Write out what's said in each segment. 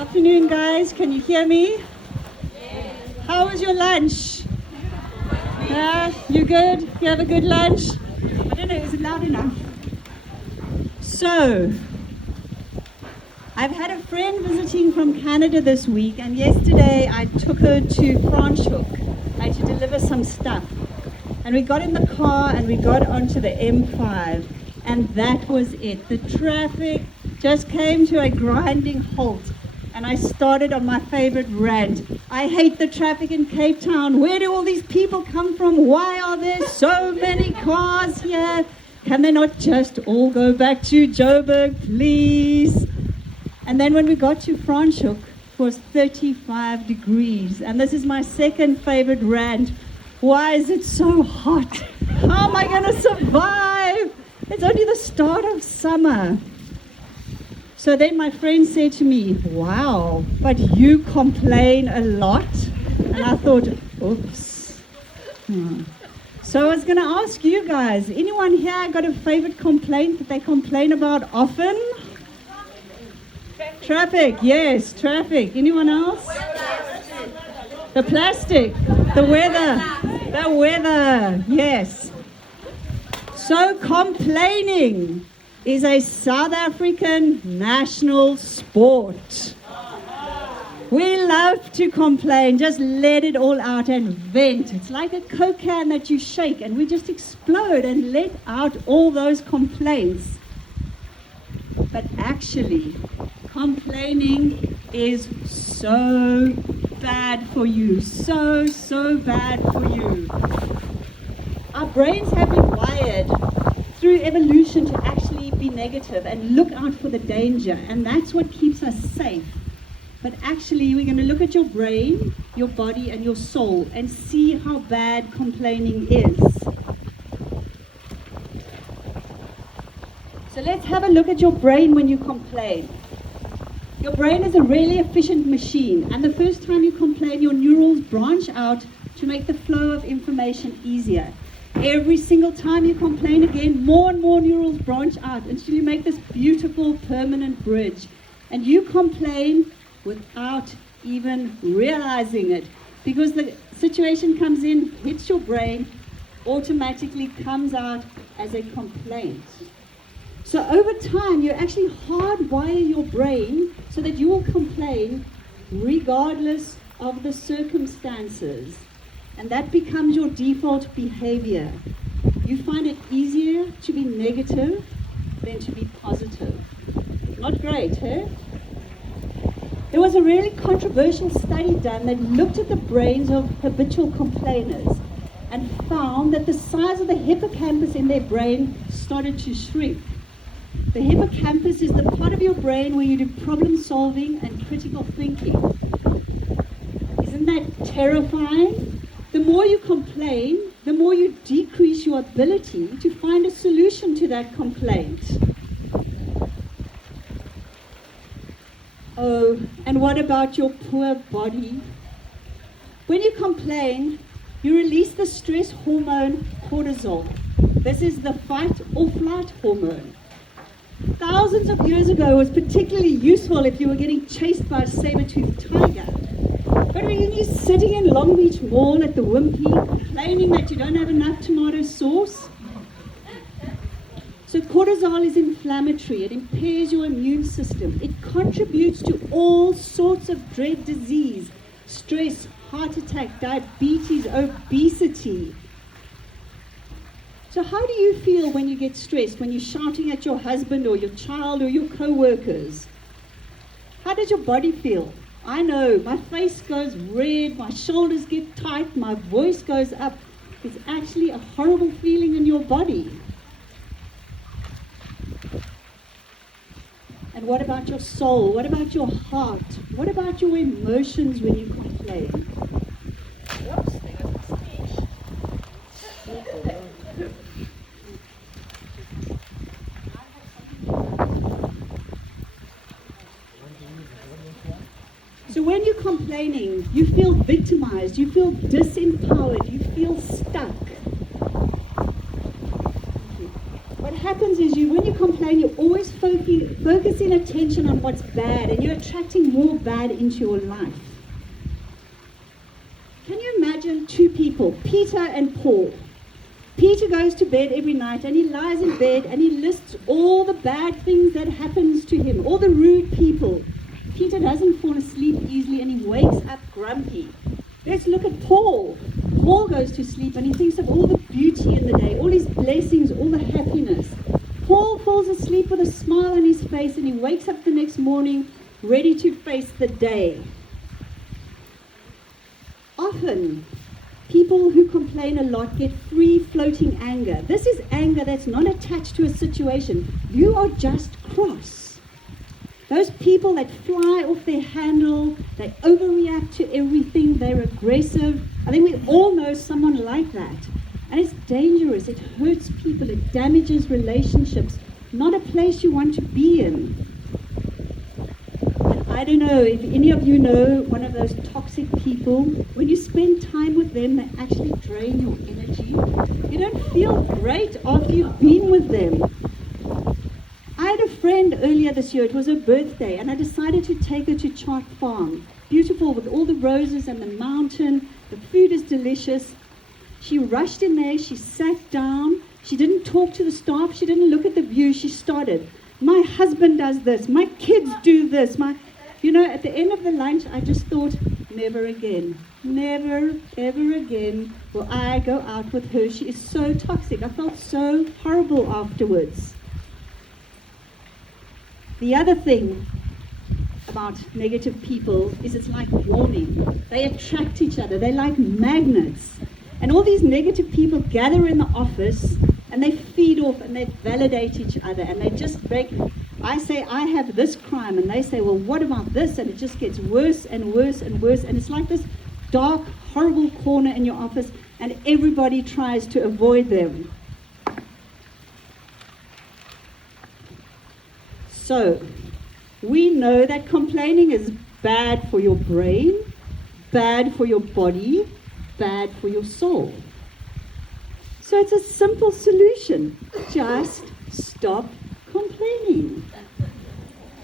Afternoon, guys. Can you hear me? How was your lunch? You good? You have a good lunch? I don't know, is it loud enough? So, I've had a friend visiting from Canada this week, and yesterday I took her to Franschhoek. I had to deliver some stuff. And we got in the car and we got onto the M5, and that was it. The traffic just came to a grinding halt. And I started on my favorite rant. I hate the traffic in Cape Town. Where do all these people come from? Why are there so many cars here? Can they not just all go back to Joburg, please? And then when we got to Franschhoek, it was 35 degrees. And this is my second favorite rant. Why is it so hot? How am I going to survive? It's only the start of summer. So then my friend said to me, wow, but you complain a lot? And I thought, oops. So I was going to ask you guys, anyone here got a favorite complaint that they complain about often? Traffic, yes, traffic. Anyone else? The plastic, the weather, yes. So complaining is a South African national sport. We love to complain, just let it all out and vent. It's like a Coke can that you shake and we just explode and let out all those complaints. But actually, complaining is so bad for you, so bad for you. Our brains have been wired through evolution to actually be negative and look out for the danger, and that's what keeps us safe. But actually, we're going to look at your brain, your body, and your soul and see how bad complaining is. So let's have a look at your brain when you complain. Your brain is a really efficient machine, and the first time you complain, your neurons branch out to make the flow of information easier. Every single time you complain again, more and more neurons branch out until you make this beautiful permanent bridge. And you complain without even realizing it, because the situation comes in, hits your brain, automatically comes out as a complaint. So over time, you actually hardwire your brain so that you will complain regardless of the circumstances. And that becomes your default behavior. You find it easier to be negative than to be positive. Not great, eh? There was a really controversial study done that looked at the brains of habitual complainers and found that the size of the hippocampus in their brain started to shrink. The hippocampus is the part of your brain where you do problem solving and critical thinking. Isn't that terrifying? The more you complain, the more you decrease your ability to find a solution to that complaint. Oh, and what about your poor body? When you complain, you release the stress hormone cortisol. This is the fight or flight hormone. Thousands of years ago, it was particularly useful if you were getting chased by a saber-toothed tiger. But when you're sitting in Long Beach Mall at the Wimpy, complaining that you don't have enough tomato sauce. So cortisol is inflammatory. It impairs your immune system. It contributes to all sorts of dread disease, stress, heart attack, diabetes, obesity. So how do you feel when you get stressed, when you're shouting at your husband or your child or your co-workers? How does your body feel? I know, my face goes red, my shoulders get tight, my voice goes up. It's actually a horrible feeling in your body. And what about your soul? What about your heart? What about your emotions when you complain? Whoops, there goes my speech. So when you're complaining, you feel victimized, you feel disempowered, you feel stuck. What happens is when you complain, you're always focusing attention on what's bad, and you're attracting more bad into your life. Can you imagine two people, Peter and Paul? Peter goes to bed every night, and he lies in bed and he lists all the bad things that happens to him, all the rude people. Peter doesn't fall asleep easily, and he wakes up grumpy. Let's look at Paul. Paul goes to sleep and he thinks of all the beauty in the day, all his blessings, all the happiness. Paul falls asleep with a smile on his face, and he wakes up the next morning ready to face the day. Often, people who complain a lot get free-floating anger. This is anger that's not attached to a situation. You are just cross. Those people that fly off their handle, they overreact to everything, they're aggressive. I think we all know someone like that. And it's dangerous, it hurts people, it damages relationships. Not a place you want to be in. And I don't know if any of you know one of those toxic people. When you spend time with them, they actually drain your energy. You don't feel great after you've been with them. I had a friend earlier this year, it was her birthday, and I decided to take her to Chart Farm. Beautiful with all the roses and the mountain, the food is delicious. She rushed in there, she sat down, she didn't talk to the staff, she didn't look at the view, she started. My husband does this, my kids do this. At the end of the lunch, I just thought, never again, never, ever again will I go out with her. She is so toxic. I felt so horrible afterwards. The other thing about negative people is it's like warming. They attract each other. They're like magnets. And all these negative people gather in the office and they feed off and they validate each other. And they just I say, I have this crime. And they say, well, what about this? And it just gets worse and worse and worse. And it's like this dark, horrible corner in your office. And everybody tries to avoid them. So, we know that complaining is bad for your brain, bad for your body, bad for your soul. So it's a simple solution. Just stop complaining.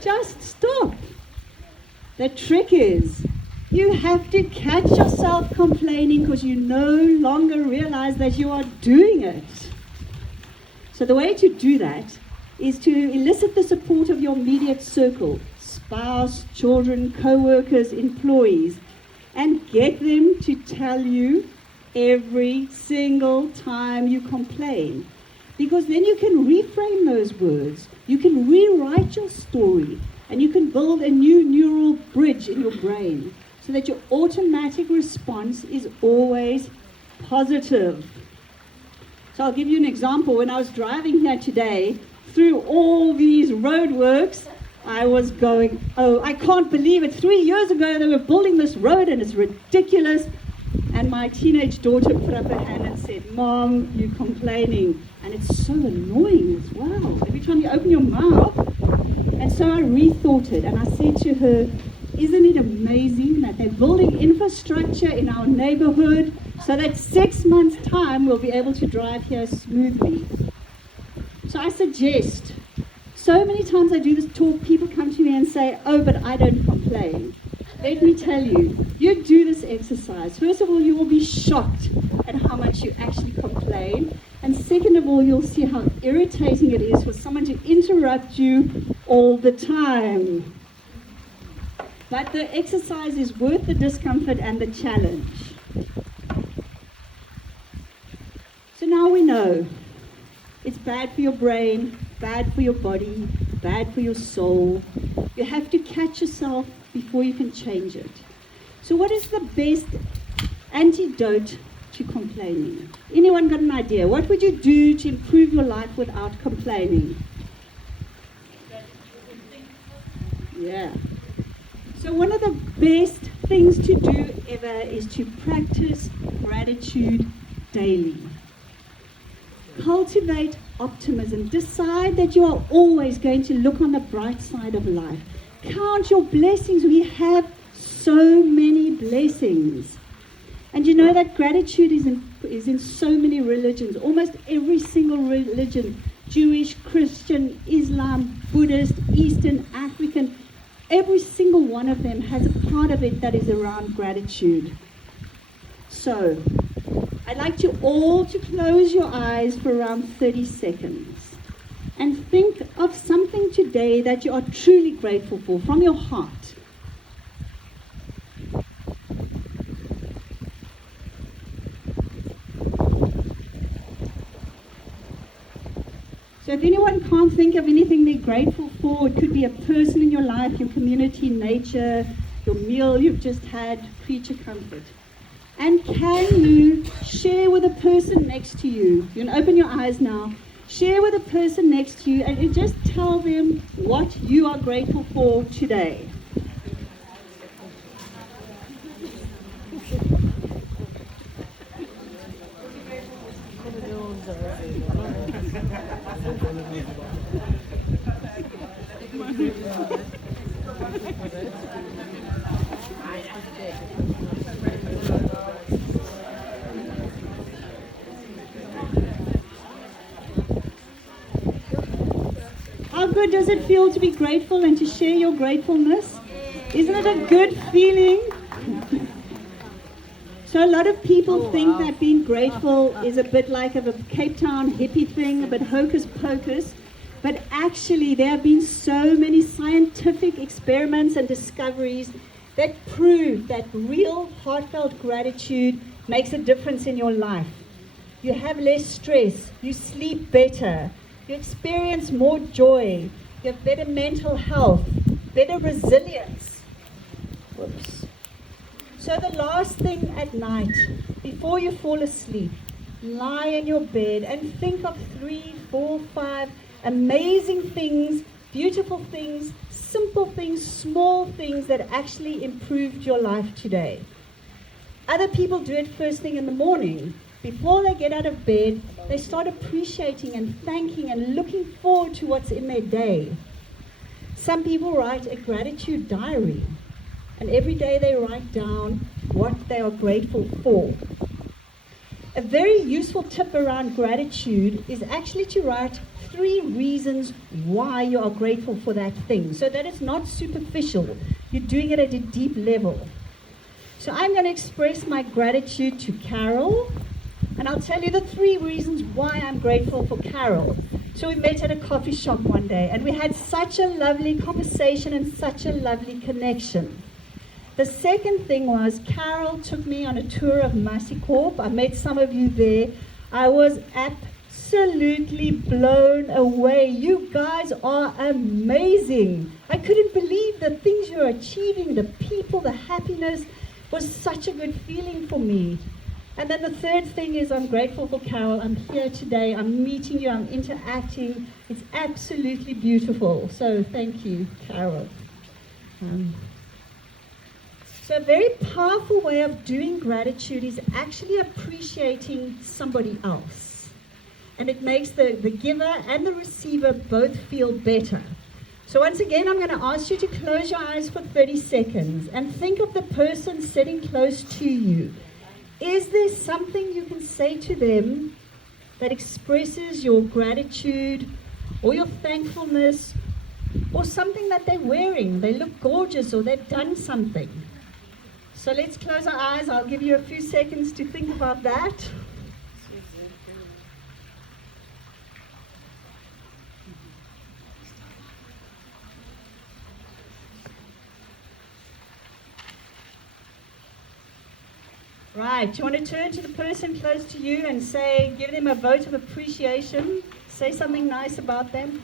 Just stop. The trick is, you have to catch yourself complaining because you no longer realize that you are doing it. So the way to do that is to elicit the support of your immediate circle, spouse, children, co-workers, employees, and get them to tell you every single time you complain. Because then you can reframe those words, you can rewrite your story, and you can build a new neural bridge in your brain so that your automatic response is always positive. So I'll give you an example. When I was driving here today, through all these roadworks, I was going, oh, I can't believe it. 3 years ago, they were building this road, and it's ridiculous. And my teenage daughter put up her hand and said, Mom, you're complaining. And it's so annoying as well. Every time you open your mouth. And so I rethought it, and I said to her, isn't it amazing that they're building infrastructure in our neighborhood so that 6 months' time we'll be able to drive here smoothly? So I suggest, so many times I do this talk, people come to me and say, oh, but I don't complain. Let me tell you, you do this exercise. First of all, you will be shocked at how much you actually complain. And second of all, you'll see how irritating it is for someone to interrupt you all the time. But the exercise is worth the discomfort and the challenge. So now we know. It's bad for your brain, bad for your body, bad for your soul. You have to catch yourself before you can change it. So what is the best antidote to complaining? Anyone got an idea? What would you do to improve your life without complaining? Yeah. So one of the best things to do ever is to practice gratitude daily. Cultivate optimism. Decide that you are always going to look on the bright side of life. Count your blessings. We have so many blessings. And you know that gratitude is in so many religions. Almost every single religion Jewish, Christian, Islam, Buddhist, Eastern, African. Every single one of them has a part of it that is around gratitude. So, I'd like you all to close your eyes for around 30 seconds and think of something today that you are truly grateful for from your heart. So if anyone can't think of anything they're grateful for, it could be a person in your life, your community, nature, your meal you've just had, creature comfort. And can you share with the person next to you? You can open your eyes now. Share with the person next to you and just tell them what you are grateful for today. How good does it feel to be grateful and to share your gratefulness? Isn't it a good feeling? So a lot of people think that being grateful is a bit like a Cape Town hippie thing, a bit hocus pocus. But actually there have been so many scientific experiments and discoveries that prove that real heartfelt gratitude makes a difference in your life. You have less stress, you sleep better, you experience more joy, you have better mental health, better resilience. Whoops. So the last thing at night, before you fall asleep, lie in your bed and think of 3, 4, 5 amazing things, beautiful things, simple things, small things that actually improved your life today. Other people do it first thing in the morning. Before they get out of bed, they start appreciating and thanking and looking forward to what's in their day. Some people write a gratitude diary, and every day they write down what they are grateful for. A very useful tip around gratitude is actually to write 3 reasons why you are grateful for that thing, so that it's not superficial. You're doing it at a deep level. So I'm going to express my gratitude to Carol, and I'll tell you the 3 reasons why I'm grateful for Carol. So we met at a coffee shop one day, and we had such a lovely conversation and such a lovely connection. The second thing was Carol took me on a tour of Masicorp. I met some of you there. I was absolutely blown away. You guys are amazing. I couldn't believe the things you're achieving, the people, the happiness was such a good feeling for me. And then the third thing is I'm grateful for Carol. I'm here today. I'm meeting you. I'm interacting. It's absolutely beautiful. So thank you, Carol. So a very powerful way of doing gratitude is actually appreciating somebody else. And it makes the giver and the receiver both feel better. So once again, I'm going to ask you to close your eyes for 30 seconds and think of the person sitting close to you. Is there something you can say to them that expresses your gratitude or your thankfulness or something that they're wearing? They look gorgeous or they've done something. So let's close our eyes. I'll give you a few seconds to think about that. Right, do you want to turn to the person close to you and say, give them a vote of appreciation, say something nice about them?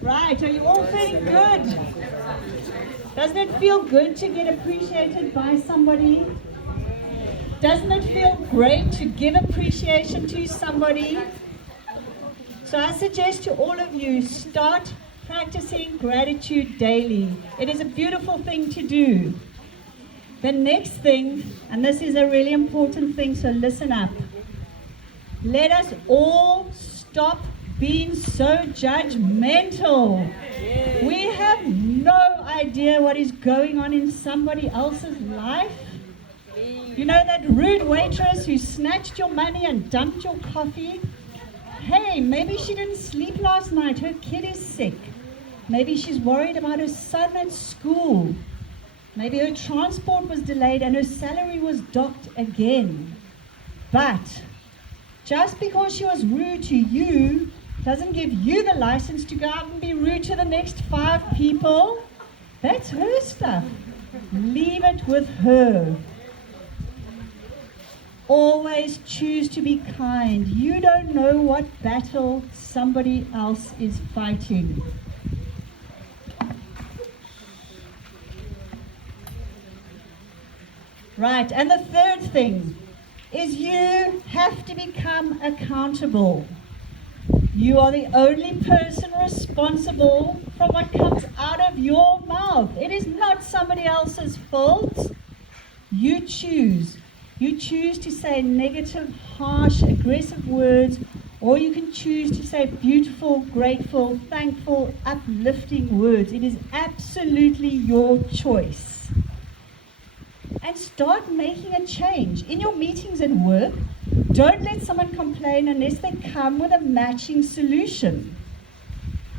Right, are you all feeling good? Doesn't it feel good to get appreciated by somebody? Doesn't it feel great to give appreciation to somebody? So I suggest to all of you, start practicing gratitude daily. It is a beautiful thing to do. The next thing, and this is a really important thing, so listen up. Let us all stop being so judgmental. We have no idea what is going on in somebody else's life. You know that rude waitress who snatched your money and dumped your coffee? Hey, maybe she didn't sleep last night. Her kid is sick. Maybe she's worried about her son at school. Maybe her transport was delayed and her salary was docked again. But just because she was rude to you doesn't give you the license to go out and be rude to the next 5 people. That's her stuff. Leave it with her. Always choose to be kind. You don't know what battle somebody else is fighting. Right, and the third thing is you have to become accountable. You are the only person responsible for what comes out of your mouth. It is not somebody else's fault. You choose. You choose to say negative, harsh, aggressive words, or you can choose to say beautiful, grateful, thankful, uplifting words. It is absolutely your choice. And start making a change. In your meetings at work, don't let someone complain unless they come with a matching solution.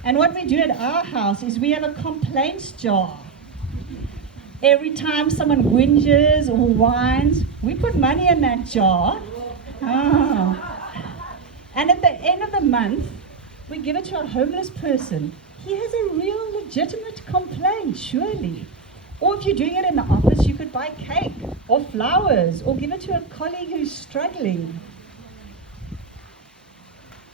And what we do at our house is we have a complaints jar. Every time someone whinges or whines, we put money in that jar. And at the end of the month, we give it to a homeless person. He has a real legitimate complaint, surely. Or if you're doing it in the office, you could buy cake or flowers or give it to a colleague who's struggling.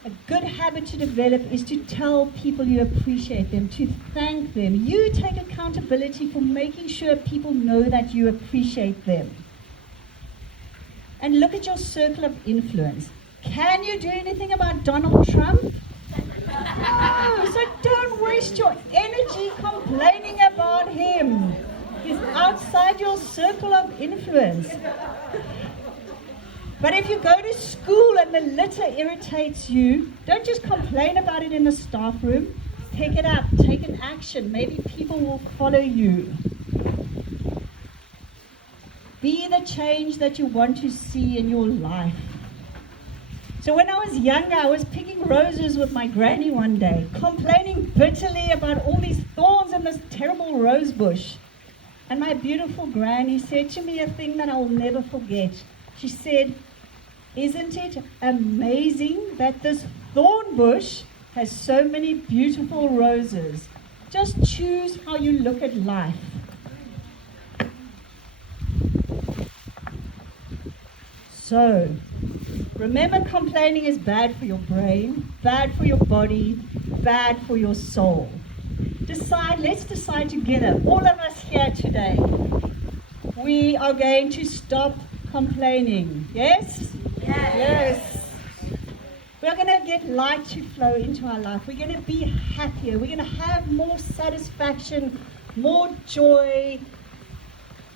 A good habit to develop is to tell people you appreciate them, to thank them. You take accountability for making sure people know that you appreciate them. And look at your circle of influence. Can you do anything about Donald Trump? No, so don't waste your energy complaining about him. He's outside your circle of influence. But if you go to school and the litter irritates you, don't just complain about it in the staff room. Pick it up, take an action. Maybe people will follow you. Be the change that you want to see in your life. So when I was younger, I was picking roses with my granny one day, complaining bitterly about all these thorns in this terrible rose bush. And my beautiful granny said to me a thing that I'll never forget. She said, "Isn't it amazing that this thorn bush has so many beautiful roses? Just choose how you look at life." So, remember, complaining is bad for your brain, bad for your body, bad for your soul. Let's decide together, all of us here today, we are going to stop complaining. Yes? Yes. We're going to get light to flow into our life. We're going to be happier. We're going to have more satisfaction, more joy,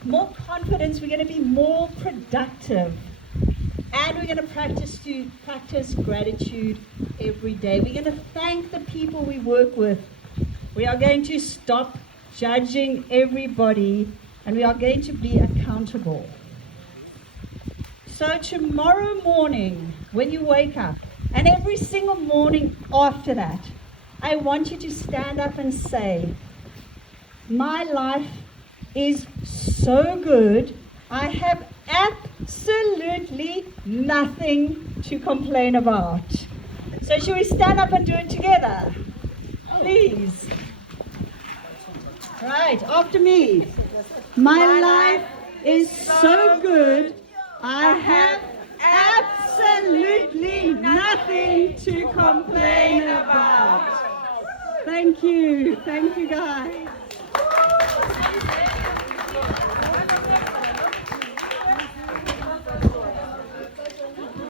more confidence. We're going to be more productive. And we're going to practice gratitude every day. We're going to thank the people we work with. We are going to stop judging everybody, and we are going to be accountable. So tomorrow morning, when you wake up, and every single morning after that, I want you to stand up and say, "My life is so good. I have absolutely nothing to complain about." So should we stand up and do it together? Please. Right, after me. My life is so good. I have absolutely nothing to complain about. Thank you. Thank you, guys.